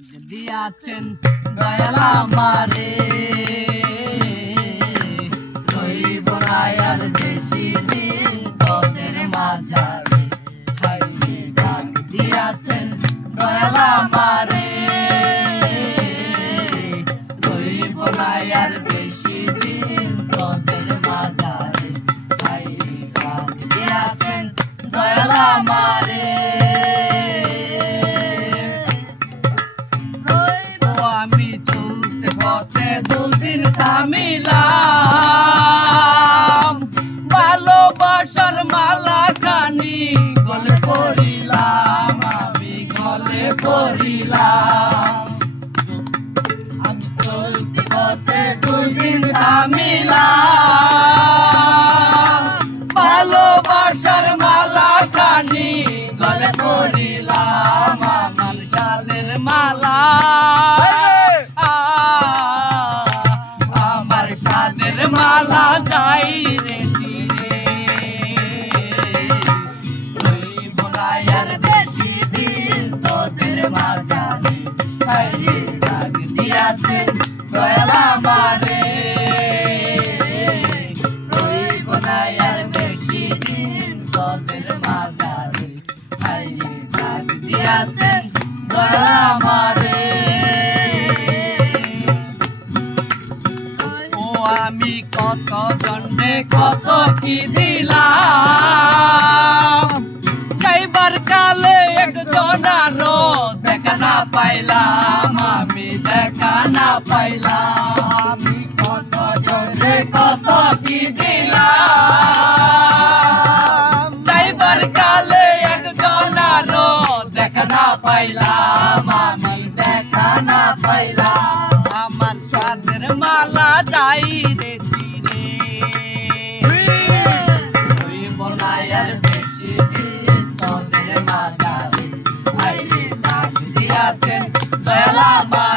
দিয়াছেন দয়াল আমারে রইব না আর বেশি দিন তোদের মাঝারে হাইরে ডাক দিয়াছেন দয়াল আমারে রইব না আর বেশি দিন তোদের মাঝারে হাইরে ডাক দিয়াছেন দয়াল আমারে দুদিন থামিলাম ভালোবাসার মালা খানি গলে পড়িলাম আমি গলে পড়িলাম আমি চলতি পথে দুদিন থামিলাম ভালোবাসার মালা খানি গলে পড়িলাম আমার গালের মালা মালা যাই রে চিরে রইব না আর বেশি দিন তোদের মাঝারে হাইরে ডাক দিয়াছেন দয়াল আমারে রইব না আর বেশি দিন তোদের মাঝারে হাইরে ডাক দিয়াছেন দয়াল আমারে আমি কত জন্মে কত কি দিলাম যাইবার কালে একজনারও দেখা না পাইলাম আমি দেখা না পাইলাম আমি কত জন্মে কত কি দিলাম যাইবার কালে একজনারও দেখা না পাইলাম আমি দেখা না পাইলাম আমার সাদের মালা যাই রে চিরে রইব না আর বেশি দিন তোদের মাঝারে হাইরে ডাক দিয়াছেন দয়াল আমার